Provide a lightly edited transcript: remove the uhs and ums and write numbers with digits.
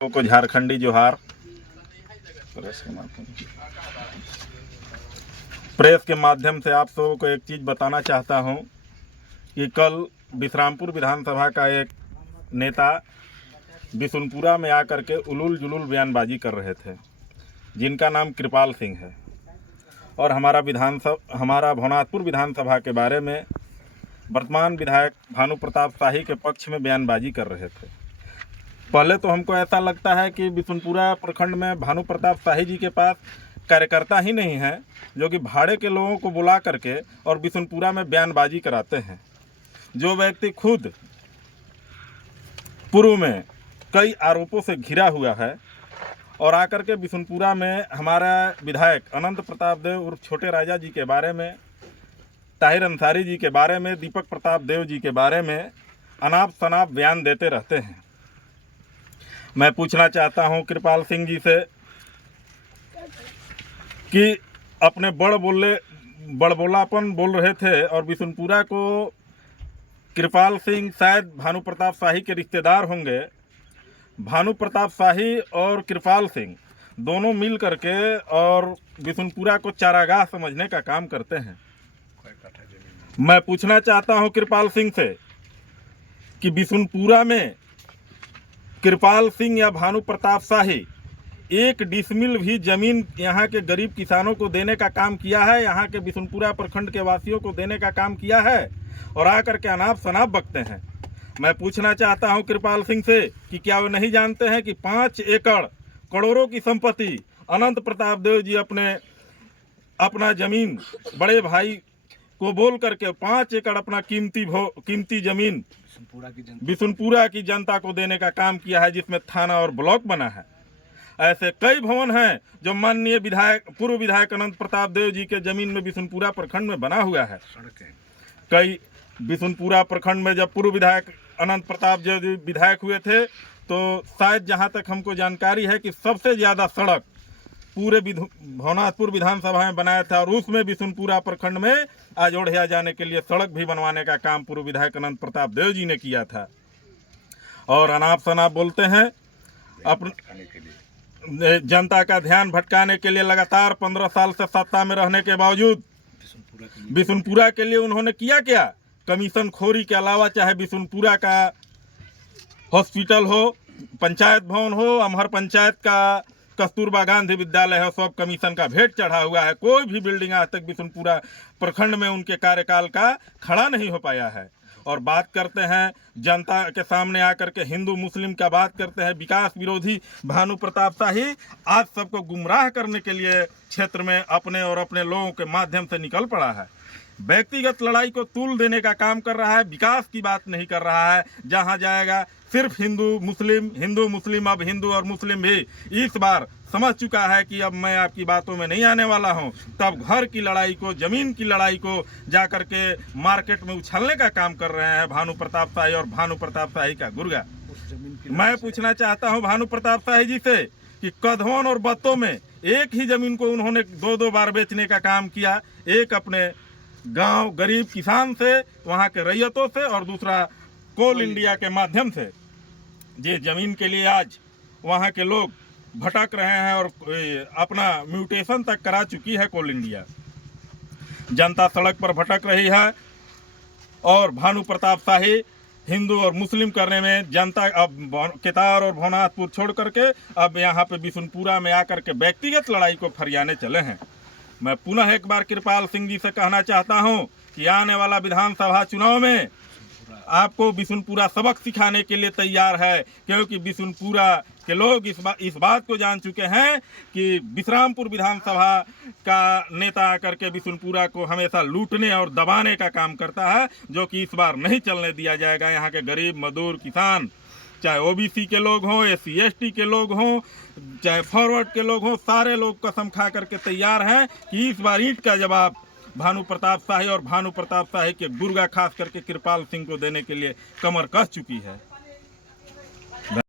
को झारखंडी जोहार। प्रेस के माध्यम से आप सबों को एक चीज़ बताना चाहता हूं कि कल विश्रामपुर विधानसभा का एक नेता बिशुनपुरा में आकर के उलूल जुलूल बयानबाजी कर रहे थे, जिनका नाम कृपाल सिंह है, और हमारा भवनाथपुर विधानसभा के बारे में वर्तमान विधायक भानु प्रताप शाही के पक्ष में बयानबाजी कर रहे थे। पहले तो हमको ऐसा लगता है कि बिशुनपुरा प्रखंड में भानु प्रताप शाही जी के पास कार्यकर्ता ही नहीं है, जो कि भाड़े के लोगों को बुला करके और बिशुनपुरा में बयानबाजी कराते हैं। जो व्यक्ति खुद पूर्व में कई आरोपों से घिरा हुआ है और आकर के बिशुनपुरा में हमारा विधायक अनंत प्रताप देव उर्फ छोटे राजा जी के बारे में, ताहिर अंसारी जी के बारे में, दीपक प्रताप देव जी के बारे में अनाप शनाप बयान देते रहते हैं। मैं पूछना चाहता हूं कृपाल सिंह जी से कि अपने बड़बोलापन बोल रहे थे, और बिशुनपुरा को कृपाल सिंह शायद भानु प्रताप शाही के रिश्तेदार होंगे। भानु प्रताप शाही और कृपाल सिंह दोनों मिल करके और बिशुनपुरा को चारागाह समझने का काम करते हैं। मैं पूछना चाहता हूं कृपाल सिंह से कि बिशुनपुरा में कृपाल सिंह या भानु प्रताप शाही एक डिसमिल भी जमीन यहाँ के गरीब किसानों को देने का काम किया है, यहाँ के बिशुनपुरा प्रखंड के वासियों को देने का काम किया है, और आकर के अनाप शनाप बकते हैं। मैं पूछना चाहता हूं कृपाल सिंह से कि क्या वो नहीं जानते हैं कि 5 एकड़ करोड़ों की संपत्ति अनंत प्रताप देव जी अपना जमीन बड़े भाई को बोल करके 5 एकड़ अपना कीमती जमीन बिशुनपुरा की जनता को देने का काम किया है, जिसमें थाना और ब्लॉक बना है। ऐसे कई भवन हैं जो माननीय पूर्व विधायक अनंत प्रताप देव जी के जमीन में बिशुनपुरा प्रखंड में बना हुआ है। कई बिशुनपुरा प्रखंड में जब पूर्व विधायक अनंत प्रताप देव जी विधायक हुए थे, तो शायद जहां तक हमको जानकारी है कि सबसे ज़्यादा सड़क पूरे भवनाथपुर विधानसभा में बनाया था, और उसमें बिशुनपुरा प्रखंड में अयोध्या जाने के लिए सड़क भी बनवाने का काम पूर्व विधायक अनंत प्रताप देव जी ने किया था। और अनाप शनाप बोलते हैं, अपने जनता का ध्यान भटकाने के लिए लगातार 15 साल से सत्ता में रहने के बावजूद बिशुनपुरा के लिए उन्होंने किया क्या? कमीशन खोरी के अलावा चाहे बिशुनपुरा का हॉस्पिटल हो, पंचायत भवन हो, अमहर पंचायत का कस्तूरबा गांधी विद्यालय है, सब कमीशन का भेंट चढ़ा हुआ है। कोई भी बिल्डिंग आज तक बिशुनपुरा प्रखंड में उनके कार्यकाल का खड़ा नहीं हो पाया है। और बात करते हैं जनता के सामने आकर के हिंदू मुस्लिम का बात करते हैं, विकास विरोधी भानु प्रताप शाही आज सबको गुमराह करने के लिए क्षेत्र में अपने और अपने लोगों के माध्यम से निकल पड़ा है। व्यक्तिगत लड़ाई को तूल देने का काम कर रहा है, विकास की बात नहीं कर रहा है। जहां जाएगा सिर्फ हिंदू मुस्लिम। अब हिंदू और मुस्लिम भी इस बार समझ चुका है कि अब मैं आपकी बातों में नहीं आने वाला हूं। तब घर की लड़ाई को, जमीन की लड़ाई को जाकर के मार्केट में उछलने का काम कर रहे हैं भानु प्रताप शाही और भानु प्रताप शाही का गुर्गा। मैं पूछना चाहता हूं भानु प्रताप शाही जी से कि कधवन और बत्तों में एक ही जमीन को उन्होंने 2-2 बार बेचने का काम किया। एक अपने गांव गरीब किसान से, वहां के रैयतों से, और दूसरा कोल इंडिया के माध्यम से। ये जमीन के लिए आज वहां के लोग भटक रहे हैं और अपना म्यूटेशन तक करा चुकी है कोल इंडिया। जनता सड़क पर भटक रही है, और भानु प्रताप शाही हिंदू और मुस्लिम करने में जनता अब केतार और भवनाथपुर छोड़ करके अब यहाँ पे बिशुनपुरा में आकर के व्यक्तिगत लड़ाई को फरियाने चले हैं। मैं पुनः एक बार कृपाल सिंह जी से कहना चाहता हूं कि आने वाला विधानसभा चुनाव में आपको बिशुनपुरा सबक सिखाने के लिए तैयार है, क्योंकि बिशुनपुरा के लोग इस बात को जान चुके हैं कि विश्रामपुर विधानसभा का नेता आकर के बिशुनपुरा को हमेशा लूटने और दबाने का काम करता है, जो कि इस बार नहीं चलने दिया जाएगा। यहाँ के गरीब मजदूर किसान, चाहे ओबीसी के लोग हों, SC ST के लोग हों, चाहे फॉरवर्ड के लोग हों, सारे लोग कसम खा करके तैयार हैं कि इस बार ईंट का जवाब भानु प्रताप शाही और भानु प्रताप शाही के गुर्गा खास करके कृपाल सिंह को देने के लिए कमर कस चुकी है।